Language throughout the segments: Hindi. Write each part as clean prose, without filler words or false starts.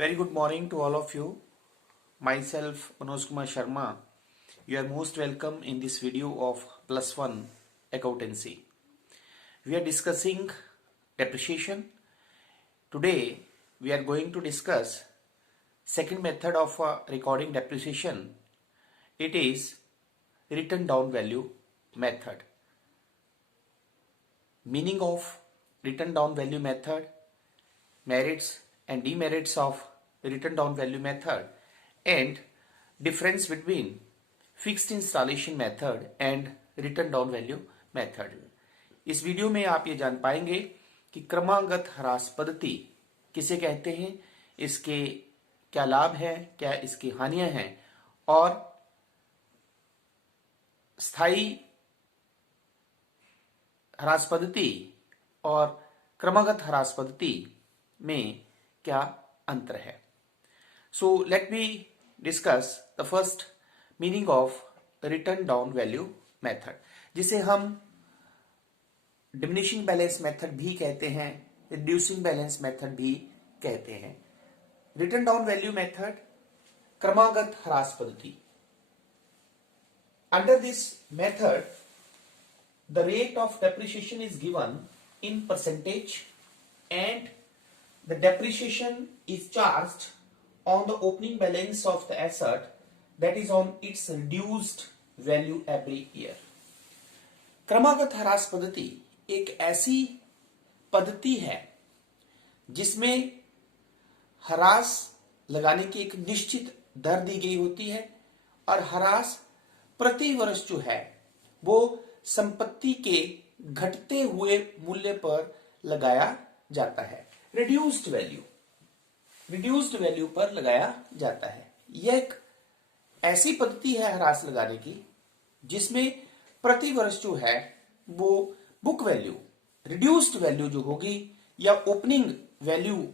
Very good morning to all of you. Myself, Manoj Kumar Sharma. You are most welcome in this video of Plus One Accountancy. We are discussing depreciation. Today, we are going to discuss second method of recording depreciation. It is written down value method. Meaning of written down value method, merits and demerits of written down value method, and difference between fixed installation method and written down value method. इस वीडियो में आप ये जान पाएंगे कि क्रमागत ह्रास पद्धति किसे कहते हैं, इसके क्या लाभ हैं, क्या इसकी हानियां हैं, और स्थायी ह्रास पद्धति और क्रमागत ह्रास पद्धति में क्या अंतर है. So let me discuss the first meaning of return down value method, जिसे हम डिमिनिशिंग बैलेंस मेथड भी कहते हैं, रिड्यूसिंग बैलेंस मेथड भी कहते हैं. रिटर्न डाउन वैल्यू मेथड, क्रमागत ह्रास पद्धति. Under this method the rate of depreciation is given in percentage and the depreciation is charged on the opening balance of the asset, that is on its reduced value every year. क्रमागत ह्रास पद्धति एक ऐसी पद्धति है जिसमें ह्रास लगाने की एक निश्चित दर दी गई होती है और ह्रास प्रति वर्ष जो है वो संपत्ति के घटते हुए मूल्य पर लगाया जाता है. रिड्यूस्ड वैल्यू पर लगाया जाता है. यह एक ऐसी पद्धति है ह्रास लगाने की जिसमें प्रति वर्ष जो है वो बुक वैल्यू, रिड्यूस्ड वैल्यू जो होगी या ओपनिंग वैल्यू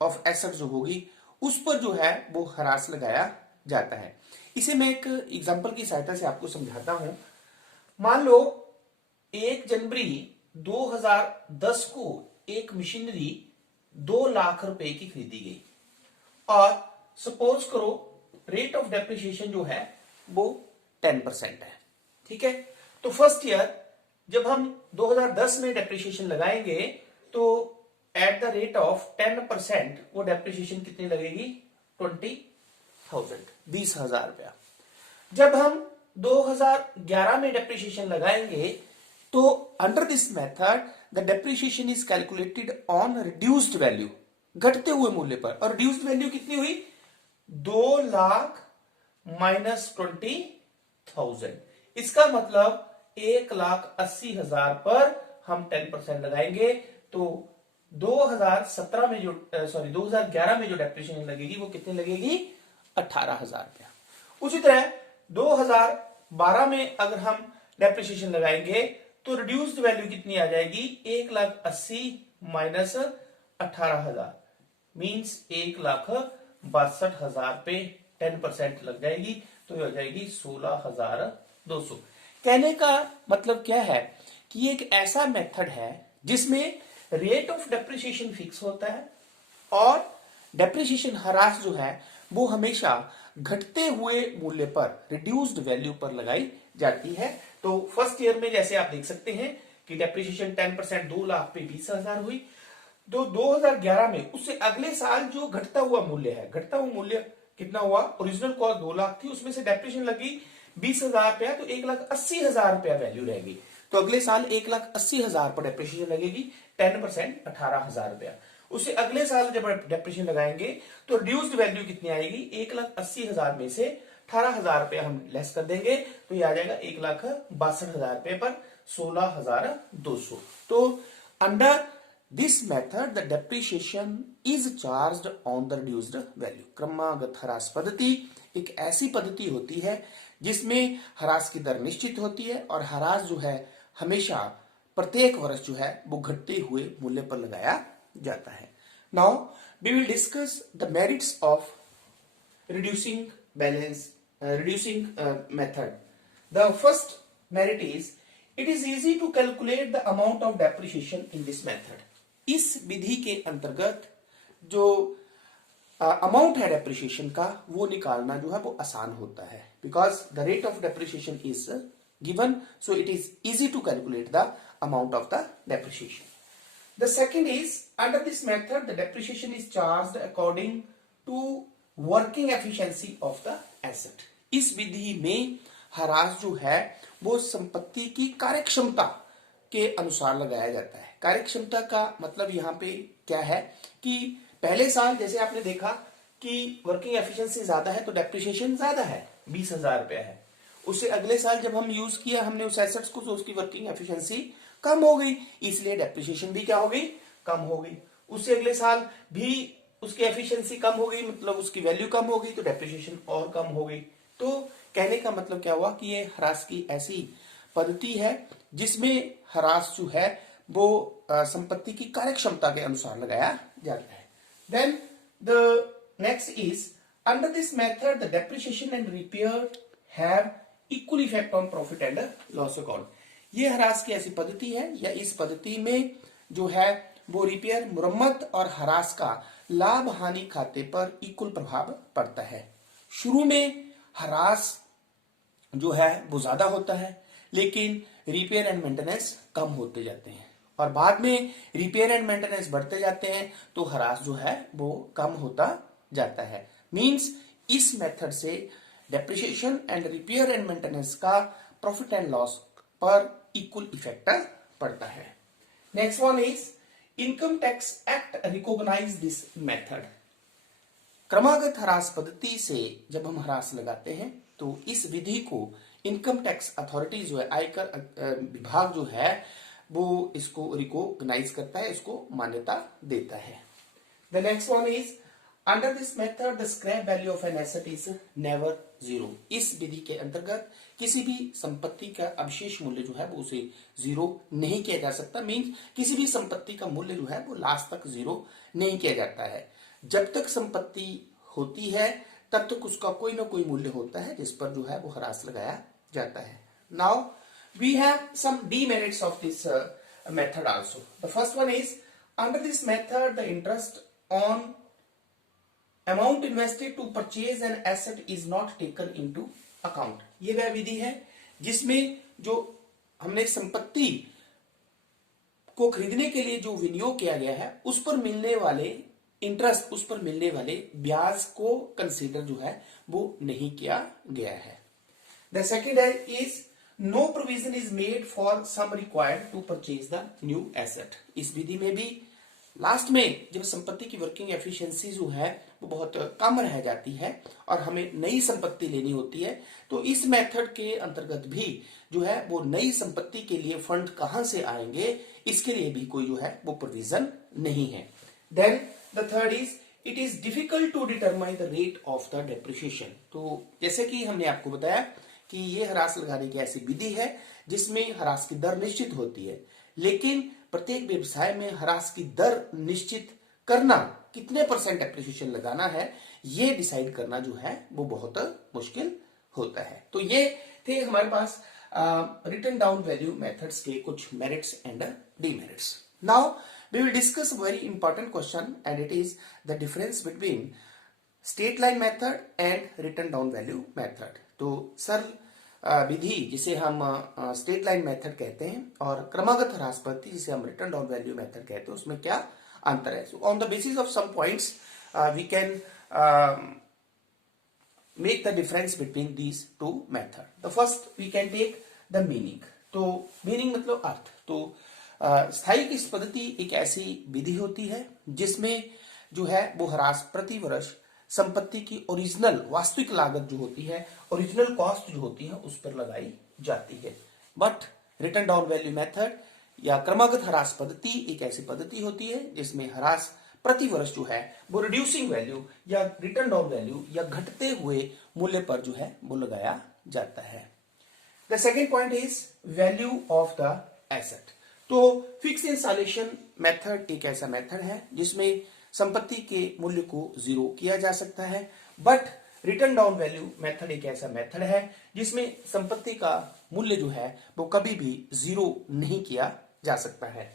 ऑफ एसेट जो होगी उस पर जो है वो ह्रास लगाया जाता है. इसे मैं एक एग्जांपल की सहायता से आपको समझाता हूं. मान लो 1 जनवरी 2010 को एक मशीनरी 2 लाख रुपए की खरीदी गई और सपोज करो रेट ऑफ डेप्रिसिएशन जो है वो 10% है. ठीक है, तो फर्स्ट ईयर जब हम 2010 में डेप्रिसिएशन लगाएंगे तो एट द रेट ऑफ 10% वो डेप्रिसिएशन कितनी लगेगी? 20,000 रुपया. जब हम 2011 में डेप्रिसिएशन लगाएंगे तो under this method the depreciation is calculated on reduced value, घटते हुए मूल्य पर. और रिड्यूस्ड वैल्यू कितनी हुई? 2 लाख माइनस 20,000. इसका मतलब 1,80,000 पर हम 10% लगाएंगे तो 2011 में जो डेप्रिसिएशन लगेगी वो कितनी लगेगी? 18,000 रुपया. उसी तरह 2012 में अगर हम डेप्रिसिएशन लगाएंगे तो रिड्यूस्ड वैल्यू कितनी आ जाएगी? 1,80,000 माइनस 18,000 मींस 1,62,000 पे 10% लग जाएगी तो ये हो जाएगी 16,200. कहने का मतलब क्या है कि ये एक ऐसा मेथड है जिसमें रेट ऑफ डेप्रिसिएशन फिक्स होता है और डेप्रिसिएशन ह्रास जो है वो हमेशा घटते हुए मूल्य पर, रिड्यूस्ड वैल्यू पर लगाई जाती है. तो फर्स्ट ईयर में जैसे आप देख सकते हैं कि डेप्रिसिएशन 10% 2 लाख पे 20,000 हुई. तो 2011 में उससे अगले साल जो घटता हुआ मूल्य है, घटता हुआ मूल्य कितना हुआ? ओरिजिनल कॉस्ट 2 लाख थी, उसमें से डेप्रिसिएशन लगी 20,000 रुपया तो 1,80,000 रुपया वैल्यू रहेगी. तो अगले साल 1,80,000 पर डेप्रिसिएशन लगेगी, 10% 18,000 रुपया. उससे अगले साल जब डेप्रिसिएशन लगाएंगे तो रिड्यूस्ड वैल्यू कितनी आएगी? 1,80,000 में से 18,000 रुपया हम लेस कर देंगे तो ये आ जाएगा 1,62,000 रुपए पर 16,200. तो under this method the depreciation is charged on the reduced value. क्रमागत ह्रास पद्धति एक ऐसी पद्धति होती है जिसमें ह्रास की दर निश्चित होती है और ह्रास जो है हमेशा प्रत्येक वर्ष जो है वो घटते हुए मूल्य पर लगाया जाता है. Now we will discuss the merits of reducing method. The first merit is it is easy to calculate the amount of depreciation in this method. इस विधि के अंतर्गत जो अमाउंट है डेप्रिसिएशन का वो निकालना जो है वो आसान होता है, because the rate of depreciation is given, so it is easy to calculate the amount of the depreciation. The second is, under this method the depreciation is charged according to working efficiency of the asset. इस विधि में ह्रास जो है वो संपत्ति की कार्यक्षमता के अनुसार लगाया जाता है. कार्यक्षमता का मतलब यहाँ पे क्या है कि पहले साल जैसे आपने देखा कि वर्किंग एफिशिएंसी ज्यादा है तो डेप्रिसिएशन ज्यादा है, 20,000 रुपया है. उससे अगले साल जब हम यूज किया हमने उस एसेट्स को तो उसकी वर्किंग एफिशिएंसी कम हो गई, इसलिए डेप्रिसिएशन भी क्या हो गई, कम हो गई. उससे अगले साल भी उसकी एफिशिएंसी कम हो गई, मतलब उसकी वैल्यू कम हो गई तो डेप्रिसिएशन और कम हो गई. तो कहने का मतलब क्या हुआ कि ये ह्रास की ऐसी पद्धति है जिसमें ह्रास जो है वो संपत्ति की कार्यक्षमता के अनुसार लगाया जाता है. Then the next is, under this method the depreciation and repair have equal effect on profit and loss account. ये ह्रास की ऐसी पद्धति है या इस पद्धति में जो है वो रिपेयर, मुरम्मत और ह्रास का लाभ हानि खाते पर इक्वल प्रभाव पड़ता है. शुरू में ह्रास जो है वो ज्यादा होता है लेकिन रिपेयर एंड मेंटेनेंस कम होते जाते हैं, और बाद में रिपेयर एंड मेंटेनेंस बढ़ते जाते हैं तो ह्रास जो है वो कम होता जाता है. मींस इस मेथड से depreciation and repair and maintenance का प्रॉफिट एंड लॉस पर इक्वल इफेक्ट पड़ता है. Next one is, income tax act recognise this method. क्रमागत ह्रास पद्धति से जब हम ह्रास लगाते हैं तो इस विधि को इनकम टैक्स अथॉरिटी जो है, आयकर विभाग जो है वो इसको रिकॉग्नाइज करता है, इसको मान्यता देता है. The next one is, under this method the scrap value of an asset is never zero. इस विधि के अंतर्गत किसी भी संपत्ति का अवशेष मूल्य जो है वो उसे जीरो नहीं किया जा सकता. मींस किसी भी संपत्ति का मूल्य जो है वो लास्ट तक जीरो नहीं किया जाता है. जब तक संपत्ति होती है तब तक उसका कोई ना कोई मूल्य होता है जिस पर जो है वो ह्रास लगाया जाता है. Now we have some demerits of this method also. The first one is, under this method the interest on amount invested to purchase an asset is not taken into account. ये वह विधि है जिसमें जो हमने संपत्ति को खरीदने के लिए जो विनियोग किया गया है उस पर मिलने वाले इंटरेस्ट, उस पर मिलने वाले ब्याज को कंसीडर जो है वो नहीं किया गया है. The second is, no provision is made for some required to purchase the new asset. इस विधि में भी लास्ट में जब संपत्ति की वर्किंग एफिशिएंसी जो है वो बहुत कम रह जाती है और हमें नई संपत्ति लेनी होती है तो इस मेथड के अंतर्गत भी जो है वो नई संपत्ति के लिए फंड कहां से आएंगे इसके लिए भी कोई जो है वो प्रोविजन नहीं है. Then the third is, it is difficult to determine the rate of the depreciation. तो जैसे कि हमने आपको बताया कि ये ह्रास लगाने की ऐसी विधि है जिसमें ह्रास की दर निश्चित होती है, लेकिन प्रत्येक व्यवसाय में ह्रास की दर निश्चित करना, कितने परसेंट डेप्रिसिएशन लगाना है, ये डिसाइड करना जो है वो बहुत मुश्किल होता है. तो ये थे हमारे पास रिटन डाउन वैल्यू मेथड्स के कुछ merits and demerits. Now we will discuss very important question and it is the difference between straight line method and written down value method. तो सरल विधि जिसे हम स्ट्रेट लाइन मेथड कहते हैं और क्रमागत ह्रास पद्धति जिसे हम रिटन डाउन वैल्यू मेथड कहते हैं, उसमें क्या अंतर है. So on the basis of some points we can make the difference between these two method. The first we can take the meaning. तो मीनिंग मतलब अर्थ. तो स्थायिक इस पद्धति एक ऐसी विधि होती है जिसमें जो है वो ह्रास प्रति वर्ष संपत्ति की ओरिजिनल वास्तविक लागत जो होती है, ओरिजिनल कॉस्ट जो होती है उस पर लगाई जाती है. But written down value method या क्रमागत ह्रास पद्धति एक ऐसी पद्धति होती है जिसमें ह्रास प्रति वर्ष जो है वो रिड्यूसिंग वैल्यू या रिटन डाउन वैल्यू या घटते हुए मूल्य पर जो है वो लगाया जाता है. The second point is value of the asset. तो फिक्स इंस्टॉलेशन मेथड एक ऐसा मेथड है जिसमें संपत्ति के मूल्य को जीरो किया जा सकता है, but return down value method एक ऐसा मेथड है जिसमें संपत्ति का मूल्य जो है वो कभी भी जीरो नहीं किया जा सकता है.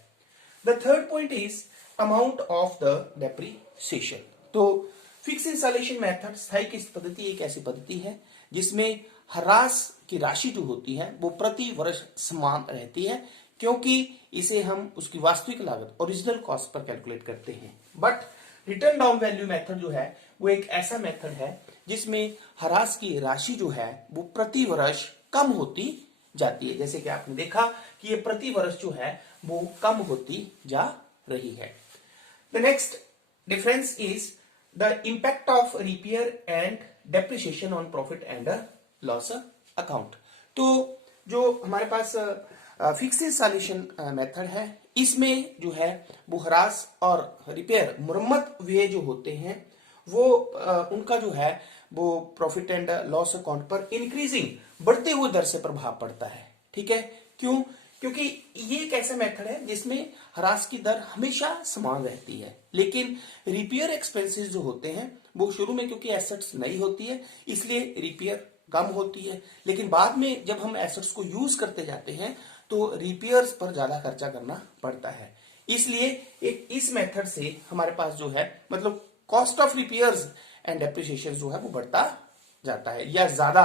The third point is amount of the depreciation. तो फिक्स इंस्टॉलेशन मेथड स्थायी किस्त पद्धति एक ऐसी पद्धति है जिसमें ह्रास की राशि जो होती है वो प्रति वर्ष समान रहती है, क्योंकि इसे हम उसकी वास्तविक लागत ओरिजिनल कॉस्ट पर कैलकुलेट करते हैं। But return down value method जो है वो एक ऐसा मेथड है जिसमें ह्रास की राशि जो है वो प्रति वर्ष कम होती जाती है। जैसे कि आपने देखा कि ये प्रति वर्ष जो है वो कम होती जा रही है। The next difference is the impact of repair and depreciation on profit and loss account. तो जो हमारे पास फिक्स इंस्टॉलेशन मेथड है, इसमें जो है वो ह्रास और रिपेयर मुरम्मत व्यय जो होते हैं वो उनका जो है वो प्रॉफिट एंड लॉस अकाउंट पर इंक्रीजिंग बढ़ते हुए दर से प्रभाव पड़ता है। ठीक है, क्यों? क्योंकि ये एक ऐसा मेथड है जिसमें ह्रास की दर हमेशा समान रहती है, लेकिन रिपेयर एक्सपेंसेस जो होते हैं वो शुरू में क्योंकि एसेट्स नई होती है इसलिए रिपेयर कम होती है, लेकिन बाद में जब हम एसेट्स को यूज करते जाते हैं तो रिपेयर्स पर ज्यादा खर्चा करना पड़ता है। इसलिए एक इस मेथड से हमारे पास जो है मतलब cost of repairs and depreciation जो है वो बढ़ता जाता है या ज्यादा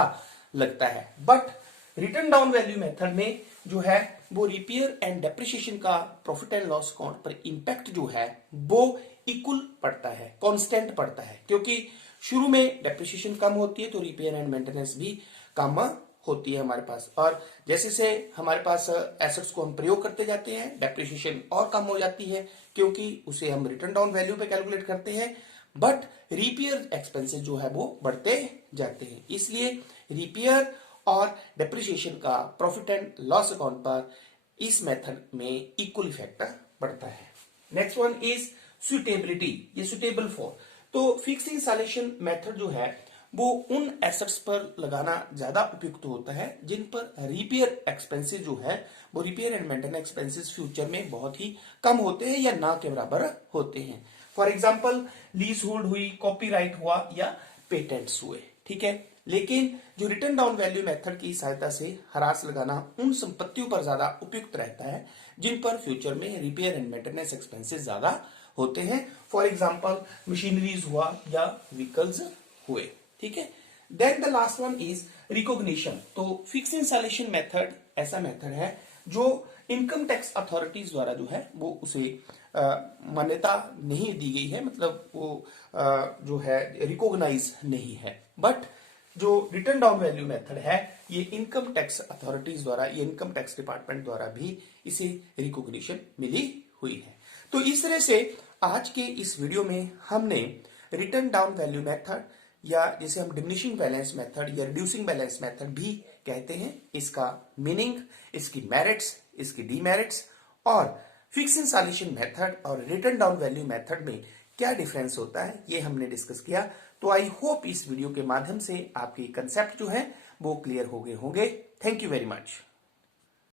लगता है। But return down value method में जो है वो रिपेयर एंड डेप्रिसिएशन का प्रॉफिट एंड लॉस अकाउंट पर इंपैक्ट जो है वो इक्वल पड़ता है, कांस्टेंट पड़ता है, क्योंकि शुरू में डेप्रिसिएशन कम होती है तो रिपेयर एंड मेंटेनेंस भी कम होती है हमारे पास, और जैसे से हमारे पास एसेट्स को हम प्रयोग करते जाते हैं डेप्रिसिएशन और कम हो जाती है क्योंकि उसे हम रिटर्न डाउन वैल्यू पे कैलकुलेट करते हैं। बट रिपेयर एक्सपेंसेस जो है वो बढ़ते जाते हैं, इसलिए रिपेयर और डेप्रिसिएशन का प्रॉफिट एंड लॉस अकाउंट पर इस मेथड में इक्वल इफेक्ट पड़ता है। नेक्स्ट वन इज सुटेबिलिटी, ये सुटेबल फॉर। तो फिक्स इंस्टॉलेशन मेथड जो है वो उन एसेट्स पर लगाना ज्यादा उपयुक्त होता है जिन पर रिपेयर एक्सपेंसेस जो है वो repair and maintenance expenses future में बहुत ही कम होते हैं या ना के बराबर होते हैं। फॉर एग्जाम्पल लीज होल्ड हुई, कॉपीराइट हुआ या पेटेंट्स हुए। ठीक है, लेकिन जो रिटर्न डाउन वैल्यू मेथड की सहायता से ह्रास लगाना उन संपत्तियों पर ज्यादा उपयुक्त रहता है जिन पर फ्यूचर में रिपेयर एंड मेंटेनेंस एक्सपेंसेस ज्यादा होते हैं। फॉर एग्जाम्पल मशीनरीज हुआ या व्हीकल्स हुए। ठीक है, then the last one is recognition. तो फिक्स इंस्टॉलेशन मेथड ऐसा मेथड है जो इनकम टैक्स अथॉरिटीज द्वारा जो है वो उसे मान्यता नहीं दी गई है, मतलब वो जो है रिकॉग्नाइज नहीं है। बट जो रिटर्न डाउन वैल्यू मेथड है ये इनकम टैक्स अथॉरिटीज द्वारा, ये इनकम टैक्स डिपार्टमेंट द्वारा भी इसे रिकॉग्निशन मिली हुई है। तो इस तरह से आज के इस वीडियो में हमने रिटर्न डाउन वैल्यू मेथड या जिसे हम डिमिनिशिंग बैलेंस मेथड या रिड्यूसिंग बैलेंस मेथड भी कहते हैं, इसका मीनिंग, इसकी मेरिट्स, इसकी डीमेरिट्स और फिक्स इंस्टॉलेशन मेथड और रिटर्न डाउन वैल्यू मेथड में क्या डिफरेंस होता है ये हमने डिस्कस किया। तो आई होप इस वीडियो के माध्यम से आपके कंसेप्ट जो है वो क्लियर हो गए होंगे। Thank you very much.